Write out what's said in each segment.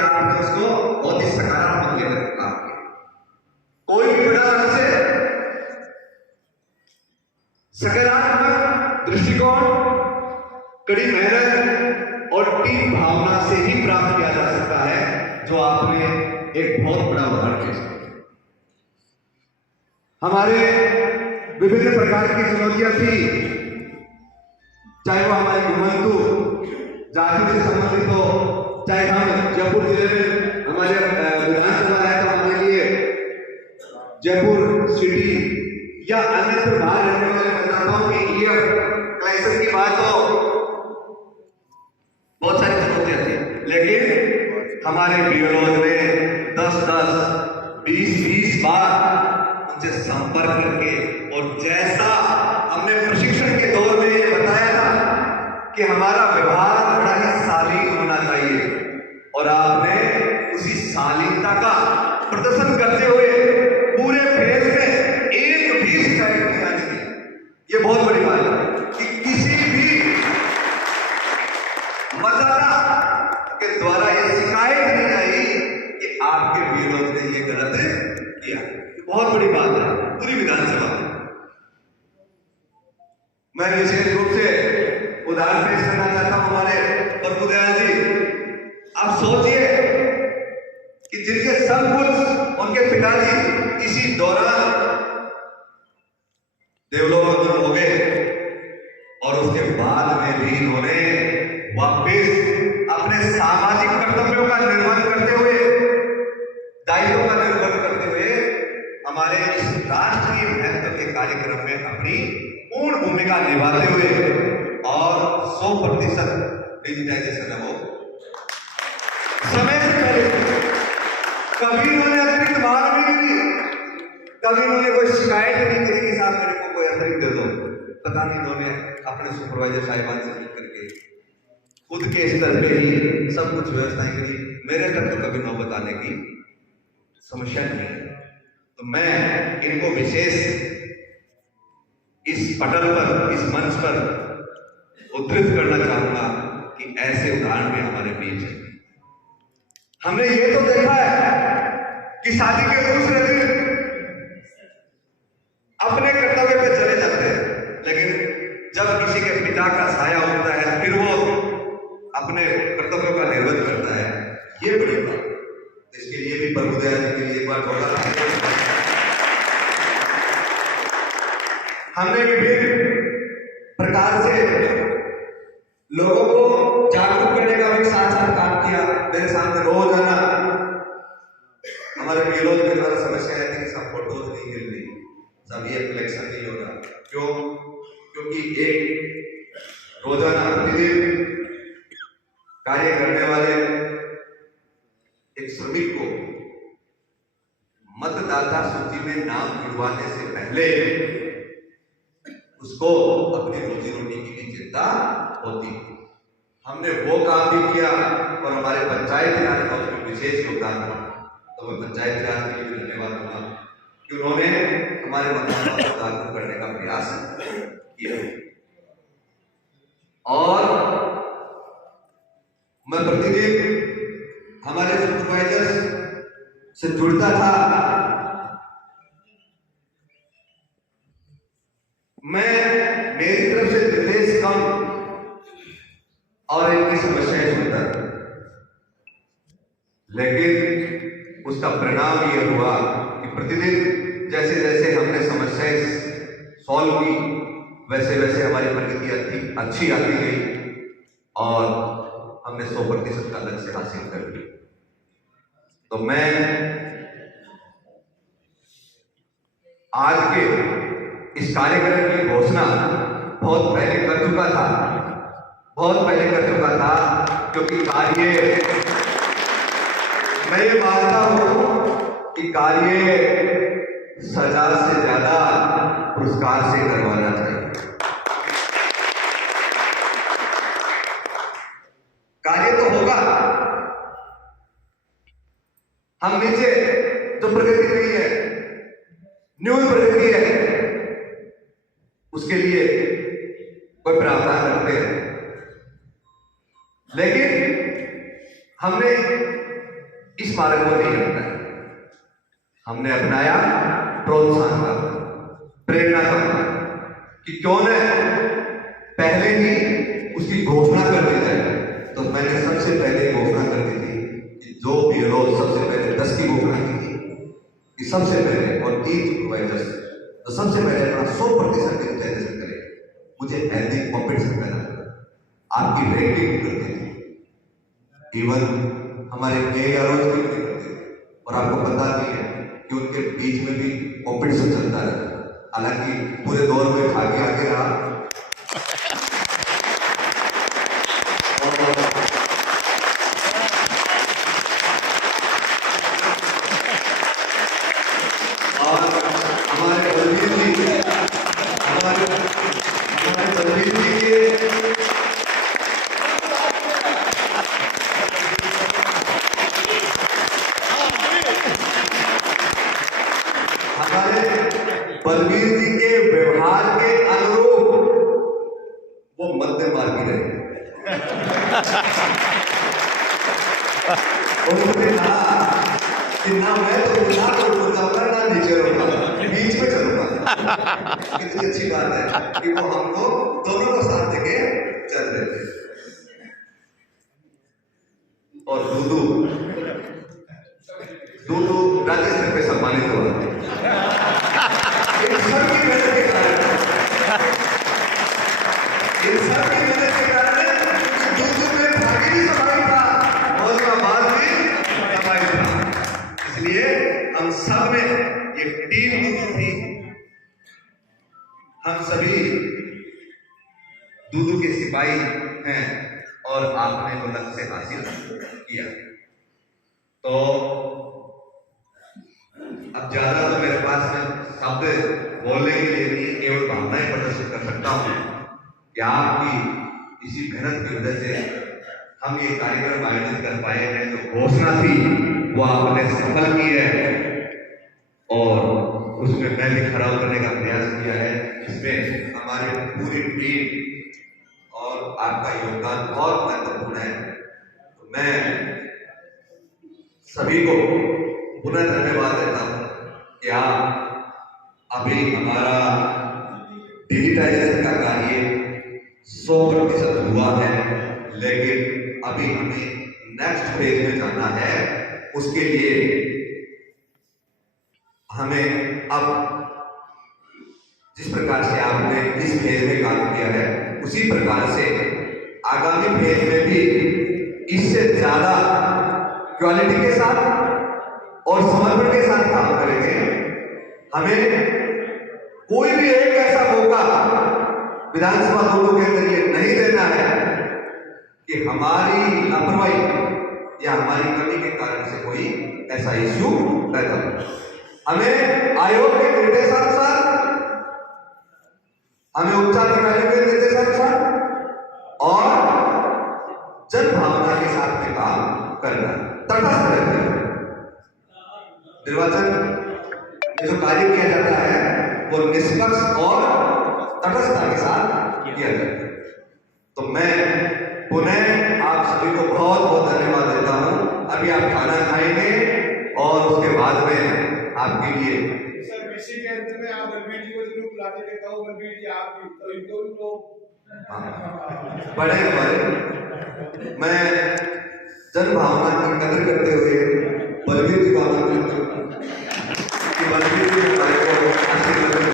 कि आपने उसको बहुत ही सकारात्मक लेकर काम किया। कोई भी बड़ा लक्ष्य सकारात्मक दृष्टिकोण, कड़ी मेहनत और टीम भावना से ही प्राप्त किया जा सकता है, जो आपने एक बहुत बड़ा उदाहरण पेश किया। हमारे विभिन्न प्रकार की चुनौतियां थी, चाहे वो हमारी घुमंतु जाति से संबंधित हो, चाहे हम जयपुर जिले में हमारे विधानसभा है तो हमारे लिए जयपुर सिटी या अन्य बाहर रहने वाले मतदाताओं की कलेक्शन की बात हो, बहुत सारी चुनौतियां थी, लेकिन हमारे बीएलओ ने 10-10, 20-20 बार उनसे संपर्क करके, और जैसा हमने प्रशिक्षण के दौर में ये बताया था कि हमारा व्यवहार बड़ा ही शालीन होना चाहिए, और आपने उसी शालीनता का प्रदर्शन करते हुए पूरे फेज में एक भी शिकायत नहीं आने दी। ये बहुत बड़ी बात है कि किसी भी मतदाता के द्वारा ये शिकायत नहीं आई कि आपके विरोध ने ये गलत किया। ये बहुत बड़ी बात है पूरी विधानसभा में। मैं विशेष रूप से उदाहरण पेश करना चाहता हूं हमारे प्रभुदयाल जी। आप सोचिए कि जिनके सब कुछ उनके पिताजी इसी दौरान देवलोक हो गए, और उसके बाद में भी इन्होंने वापिस अपने सामाजिक कर्तव्यों का निर्वहन करते हुए, दायित्वों का निर्वहन करते हुए हमारे इस राष्ट्रीय महत्व के कार्यक्रम में अपनी पूर्ण भूमिका निभाते हुए, और 100% डिजिटाइजेशन है वो समय से पहले। कभी उन्होंने अतिरिक्त मांग नहीं की, कभी उन्होंने कोई शिकायत नहीं करी कि साहब मेरे को कोई अतिरिक्त दे दो। पता नहीं उन्होंने अपने सुपरवाइजर साहिबान से मिल करके खुद के स्तर पे ही सब कुछ व्यवस्थाएं करी। मेरे तक तो कभी नौबत आने की समस्या नहीं है। तो मैं इनको विशेष इस पटल पर, इस मंच पर उद्धृत करना चाहूंगा कि ऐसे उदाहरण भी हमारे बीच है। हमने ये तो देखा है कि शादी के दूसरे दिन अपने कर्तव्य पे चले जाते हैं, लेकिन जब किसी के पिता का साया होता है फिर वो अपने कर्तव्यों का निर्वहन करता है। ये बड़ी बात। इसके लिए भी प्रभुदयाल जी के लिए एक बार थोड़ा हमने विभिन्न प्रकार से लोगों को जागरूक करने का भी साथ साथ काम किया। मेरे सामने रोजाना हमारे विरोध के द्वारा समस्या है कि सब फोटोज नहीं मिल रही, सब ये कलेक्शन नहीं हो रहा। क्यों? क्योंकि एक रोजाना प्रतिदिन कार्य करने वाले एक श्रमिक को मतदाता सूची में नाम जुड़वाने से पहले उसको अपनी रोजी रोटी की भी चिंता होती है। हमने वो काम भी किया, और हमारे पंचायत राज का उसमें विशेष योगदान था। तो मैं पंचायत राज के लिए धन्यवाद दूंगा कि उन्होंने हमारे मतदाताओं को जागरूक करने का प्रयास किया। और मैं प्रतिदिन हमारे सुपरवाइजर से जुड़ता था। मेरी तरफ से निर्देश कम और इनकी समस्याएं सुनता था, लेकिन उसका परिणाम ये हुआ कि प्रतिदिन जैसे जैसे हमने समस्याएं सॉल्व की, वैसे वैसे हमारी प्रगति अच्छी आती गई, और हमने 100% का लक्ष्य हासिल कर लिया। तो मैं आज के इस कार्यक्रम की घोषणा बहुत पहले कर चुका था, क्योंकि कार्य मैं ये मानता हूं कि कार्य सजा से ज्यादा पुरस्कार से करवाना चाहिए। कार्य तो होगा, हम नीचे जो प्रगति हुई है, न्यून प्रगति है, उसके लिए कोई प्रावधान करते हैं, लेकिन हमने इस मार्ग को नहीं अपनाया, हमने अपनाया प्रोत्साहन का, प्रेरणा का मार्ग, कि क्यों न पहले ही उसकी घोषणा कर दी जाए। तो मैंने सबसे पहले घोषणा कर दी थी कि जो भी लोग सबसे पहले 10 की घोषणा की थी कि सबसे पहले, और 30 हुए 10, तो सबसे पहले अपना 100% यूटिलाइजेशन करें। मुझे हेल्दी कॉम्पिटिशन करना था, आपकी रैंकिंग करते थे, इवन हमारे AROs भी करते थे, और आपको पता नहीं है कि उनके बीच में भी कॉम्पिटिशन चलता है। हालांकि पूरे दौर में भाग्य आगे रहा, और हमारे बलवीर जी, हमारे बलवीर जी के बलवीर जी के व्यवहार के अनुरूप वो मध्यम मार्गी रहे। उन्होंने कहा कि ना मैं तो ऊपर जाऊंगा ना नीचे रहूंगा, बीच में चलूंगा। कितनी अच्छी बात है कि वो हमको दोनों को साथ देके चल रहे थे। और दूधू राज्य स्तर पे सम्मानित हुआ इन सब की मेहनत के कारण, दूधू में भाग्य भी समाई था और उसका बाद भी समाई था। इसलिए हम सब में ये टीम दूधू थी, हम सभी दूधू के सिपाही हैं और आपने वो लक्ष्य हासिल किया। तो अब ज्यादा तो मेरे पास में शब्द बोलने के लिए नहीं, केवल भावनाएं प्रदर्शित कर सकता हूं कि आपकी इसी मेहनत की वजह से हम ये कार्यक्रम आयोजित कर पाए हैं। जो घोषणा थी वो आपने सफल की है और उसमें मैं भी खरा उतरने का प्रयास किया है, जिसमें हमारी पूरी टीम और आपका योगदान बहुत महत्वपूर्ण है। तो मैं सभी को पुनः धन्यवाद देता हूं कि अभी हमारा डिजिटाइजेशन का कार्य 100% हुआ है, लेकिन अभी हमें नेक्स्ट फेज में जाना है। उसके लिए हमें अब जिस प्रकार से आपने इस फेज में काम किया है, उसी प्रकार से आगामी फेज में भी इससे ज्यादा क्वालिटी के साथ और समर्पण के साथ काम करेंगे। हमें कोई भी एक ऐसा मौका विधानसभा दूधू के अंदर ये नहीं देना है कि हमारी लापरवाही या हमारी कमी के कारण से कोई ऐसा इश्यू पैदा हो। हमें आयोग के निर्देशानुसार, हमें उच्चाधिकारियों के निर्देशानुसार और जन भावना के साथ में काम करना, तटस्थ रहकर निर्वाचन में जो कार्य किया जाता है वो निष्पक्ष और तटस्थता के साथ किया जाता है। तो मैं पुनः आप सभी को बहुत बहुत धन्यवाद देता हूं। अभी आप खाना खाएंगे और उसके बाद में आपके लिए सर इसी के अंत में आप बलवीर जी को जरूर बुलाते देखा हूं। बलवीर जी आप तो इनको तो बड़े हमारे, मैं जन भावना की कदर करते हुए बलवीर जी को आमंत्रित करूंगा कि बलवीर जी हमारे को आशीर्वाद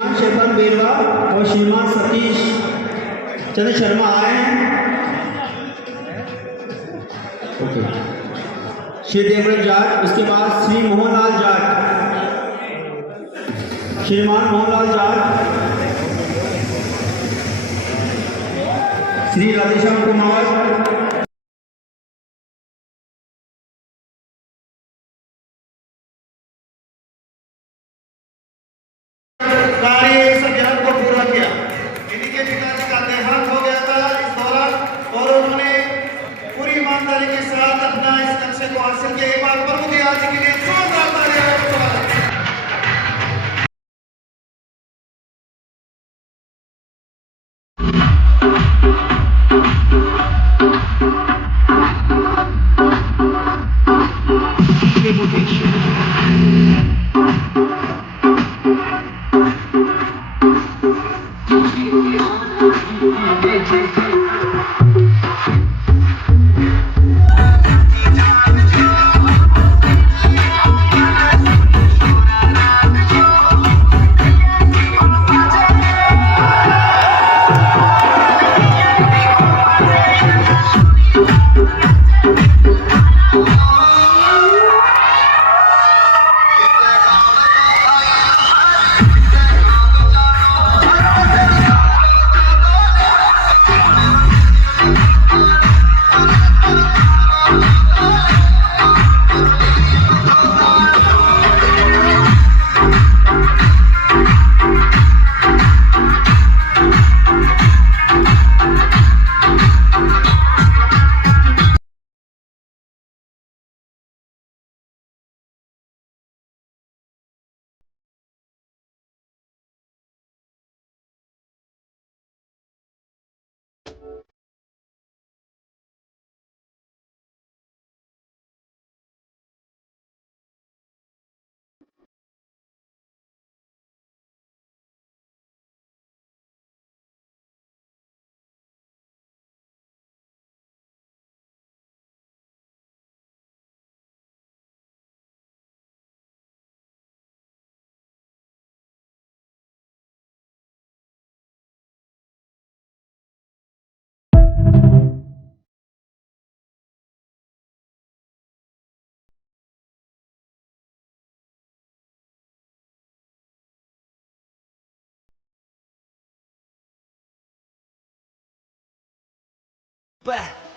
शेफान बेरवा और श्रीमान सतीश चंद्र शर्मा आए हैं। ओके, श्री देवराज जाट, उसके बाद श्री मोहनलाल जाट, श्रीमान मोहनलाल जाट, श्री राधेश्याम कुमार, कार्य इस अभियान को पूरा किया। इन्हीं के पिताजी का देहांत हो गया था इस दौरान और उन्होंने पूरी ईमानदारी के साथ अपना इस लक्ष्य को हासिल किया। एक बार प्रभु दयाल जी के लिए जोरदार तालियां बजाएं। Bah!